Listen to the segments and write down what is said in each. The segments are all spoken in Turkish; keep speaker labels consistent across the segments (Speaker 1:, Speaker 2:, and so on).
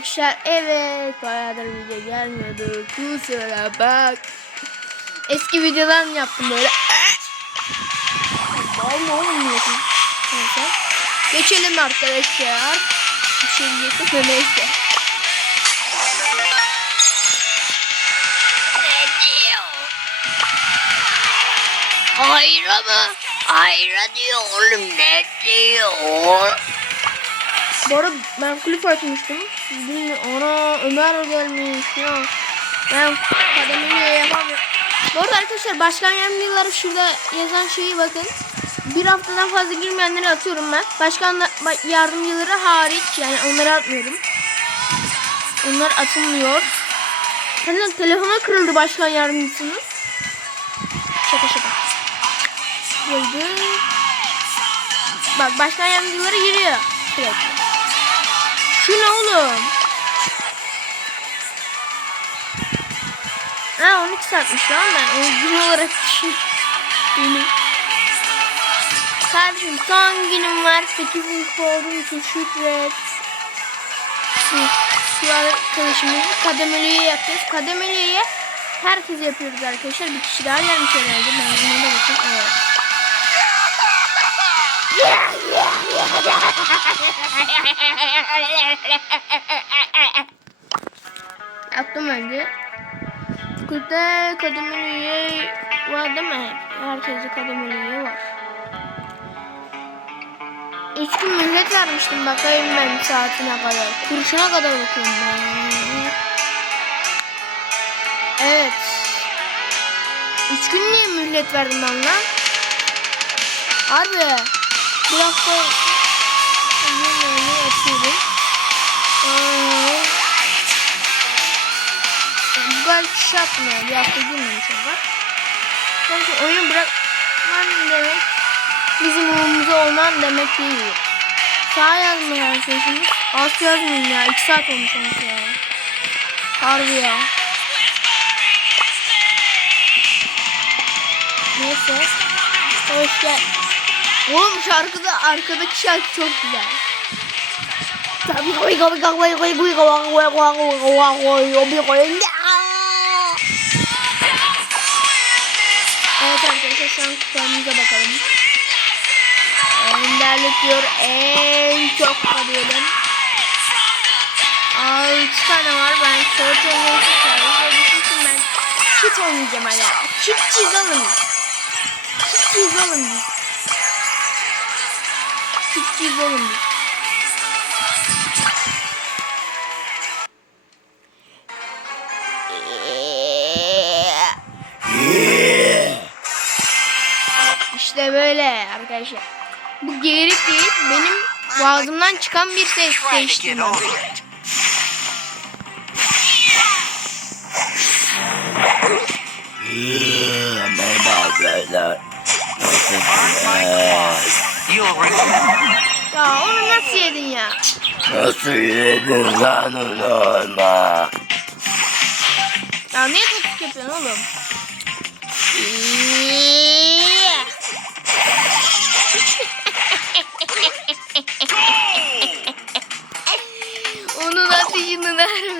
Speaker 1: arkadaşlar. Evet. Bayağıdır video gelmiyordu. Kusura bak. Eski videodan yaptım böyle. Bağırma oğlum. Neyse. Geçelim arkadaşlar. Bir şey diyecektim de neyse.
Speaker 2: Hayra mı? Hayra diyor oğlum ne diyor?
Speaker 1: Bu arada ben klip açmıştım. Dün ona Ömer gelmiş ya. Ben kademini yapamıyorum. Bu arada arkadaşlar başkan yardımcıları şurada yazan şeyi bakın. Bir haftadan fazla girmeyenleri atıyorum ben. Başkan ba- yardımcıları hariç yani onları atmıyorum. Onlar atılmıyor. Hani telefona kırıldı başkan yardımcısının. Şaka şaka. Girdi. Bak başkan yardımcıları giriyor. Sürekli. Şu ne oğlum? Ha 12 saatmiş lan ben gün olarak. Benim. Kardeşim son günüm var. 8 gün olduğum için şükret. Şu, arkadaşımızı kademeliğe yapıyoruz. Kademeliğe herkes yapıyoruz arkadaşlar. Bir kişi daha gelmiş herhalde. Ben ona da bakayım. Evet. Yaptım önce. Kulüpte kademeli üye var değil mi? Herkese kademeli üye var. Üç gün millet vermiştim bakayım ben saatine kadar. Kuruşuna kadar bakıyorum ben. Evet. Üç gün niye mühlet verdim ben lan? Harbi. Bir hafta yemeğini yapıyorum. Aa, bu galiba kişi atmıyor. Bir hafta girmemiş onlar. Sanki oyunu bırakman demek bizim umurumuzda olman demek değil. Sağ yazmıyor arkadaşımız. Az yazmayın ya. 2 saat olmuş olmuş ya. Harbi ya. Neyse. Hoş gel. Oğlum şarkıda arkadaki şarkı çok güzel. Evet arkadaşlar şu an kutularımıza bakalım. Önderlik diyor en çok kalıyorum. Aa, üç tane var ben short olmayı seçerim. Ben kit oynayacağım hala. Kit çizalım. Kit çizalım biz. 300 olun. İşte böyle arkadaşlar. Bu geğirik değil benim boğazımdan çıkan bir ses
Speaker 3: değiştirme. Merhaba arkadaşlar. Nasılsınız?
Speaker 1: Ya onu nasıl yedin ya?
Speaker 4: Nasıl yedin lan onu?
Speaker 1: Ya niye taktik yapıyorsun oğlum? Onun ateşini verme.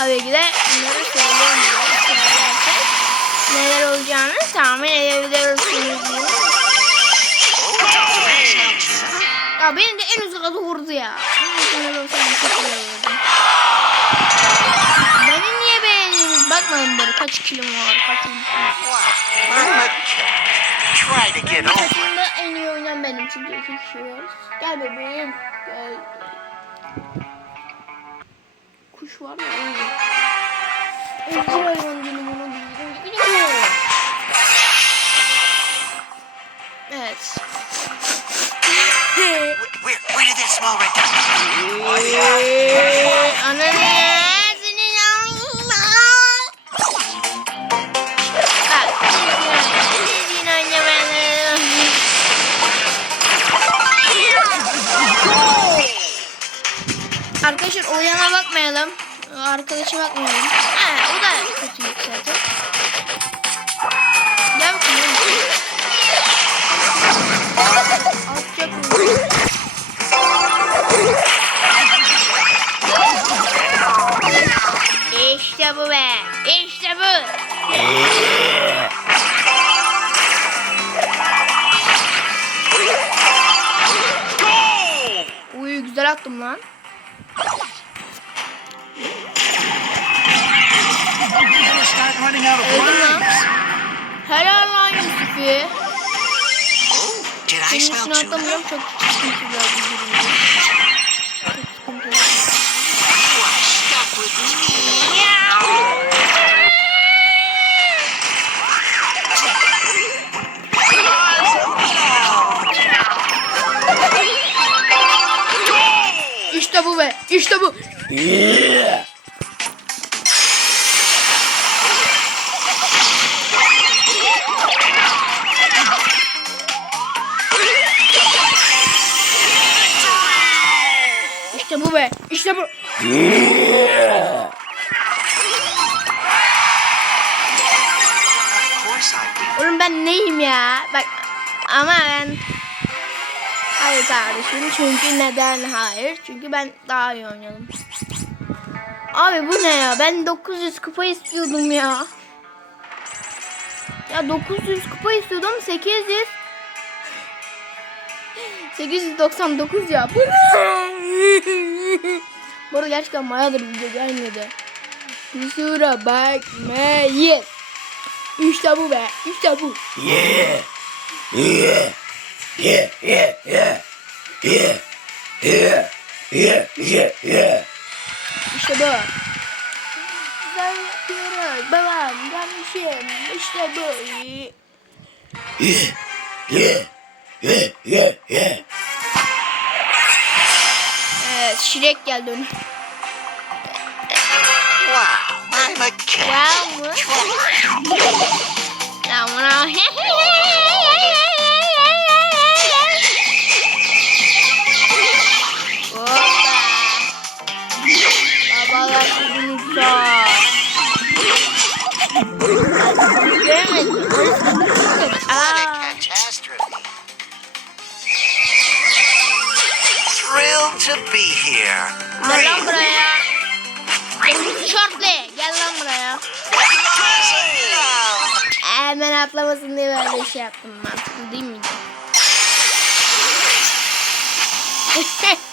Speaker 1: Tabii ki de bunları söyleyemiyorum. Neler olacağını tahmin edebilirsiniz. diye. Ya beni de en uzağa vurdu ya. Beni niye beğendiniz? Bakmayın böyle kaç kilom var, kaç kilom var.
Speaker 3: Try to get over it.
Speaker 1: Takımda en iyi oynayan benim çünkü iki kişi. Gel bebeğim. Gel. Kuş var mı? Evcil hayvan bunu bildirim. Gidiyor. Evet.
Speaker 3: Where, where, where did that small red dot go?
Speaker 1: Ananı Arkadaşlar o yana bakmayalım. Arkadaşa bakmayalım. Ha, o da kötü zaten. Gel bakalım. Atacak mı? İşte bu be. İşte bu. Uy güzel attım lan. Öldü lan. Helal lan
Speaker 3: Yusuf'u.
Speaker 1: Senin
Speaker 3: için
Speaker 1: atlamıyorum çok sıkıntı
Speaker 3: lazım. I will.
Speaker 1: Oğlum ben neyim ya? Bak ama ben Hayır kardeşim çünkü neden hayır? Çünkü ben daha iyi oynadım. Abi bu ne ya? Ben 900 kupa istiyordum ya. Ya 900 kupa istiyordum 800 899 ya. Bu ne? Bu arada gerçekten bayağıdır video gelmedi. Kusura bakmayın. İşte bu be. İşte bu.
Speaker 4: Yeah. Yeah. Yeah. Yeah. Yeah. Yeah. Yeah. Yeah. Yeah. Yeah.
Speaker 1: İşte bu. Ben yapıyorum. Babam gelmişim. İşte bu.
Speaker 4: Yeah. Yeah. Ye ye ye.
Speaker 1: Evet Şirek geldi önüme.
Speaker 3: Wow, I'm a cat.
Speaker 1: Wow mı? Ya buna. Babalar kızınıza. Görmedin mi? Böyle şey yaptım. Mantıklı değil miydi?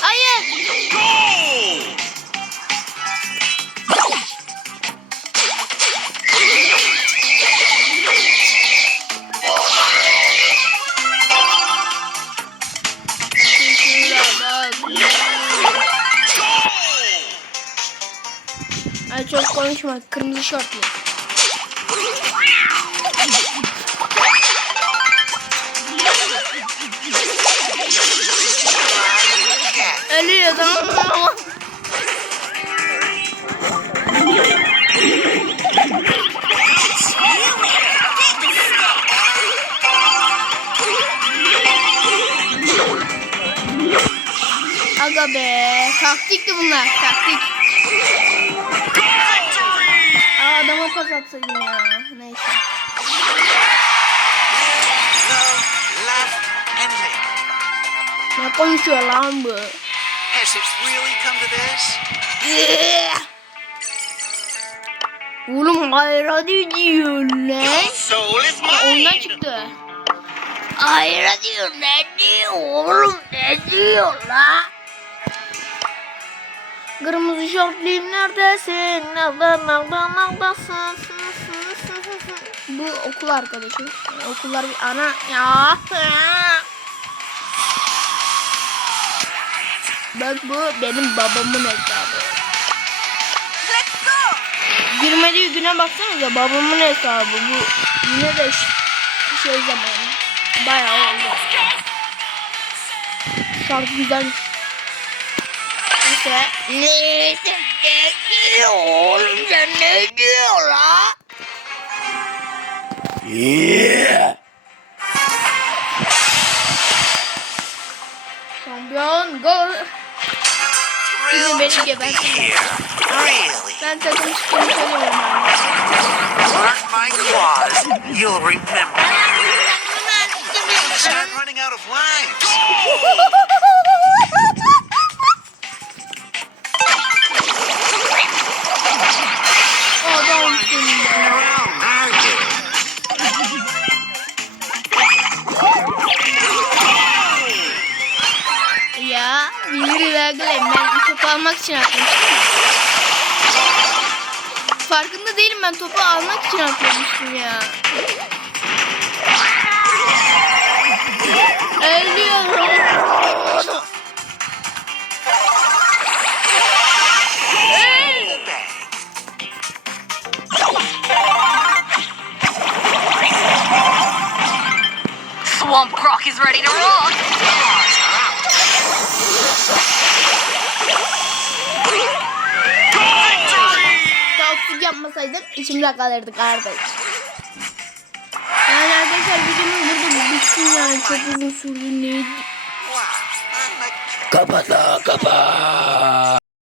Speaker 1: Hayır. Ay çok konuşma. Kırmızı şortlu. Ölüyor tamam mı? Aga be. Taktikti bunlar. Taktik. Adama pas atsaydım ya. Neyse. Ne konuşuyor lan bu?
Speaker 3: Has it really come to this?
Speaker 1: Oğlum hayra diyor
Speaker 3: is
Speaker 1: Oyundan çıktı.
Speaker 2: Hayır diyor ne diyor oğlum ne diyor la?
Speaker 1: Kırmızı şortluyum neredesin? Nereden nereden neredesin? Bu okul arkadaşım. Yani okullar bir ana ya. Bak bu benim babamın hesabı. Girmediği güne baksanıza babamın hesabı bu. Yine de şey zamanı. Bayağı oldu. Şarkı güzel. Neyse.
Speaker 2: Ne? Ne diyor oğlum sen ne diyor la?
Speaker 4: Yeah.
Speaker 1: Şampiyon gol.
Speaker 3: Thrilled
Speaker 1: beni
Speaker 3: to be
Speaker 1: gebertin.
Speaker 3: here. Really.
Speaker 1: Ben takım çıktığını söylemiyorum abi.
Speaker 3: Mark my claws. You'll remember. Start running out of lives.
Speaker 1: için atmıştım. Farkında değilim ben topu almak için atmıştım ya. Ölüyorum.
Speaker 2: Swamp Croc is ready to rock.
Speaker 1: Toksik yapmasaydım içimde kalırdı kardeş. Yani arkadaşlar videomuz burada bitsin yani çok uzun sürdü neydi?
Speaker 4: Kapat la kapat.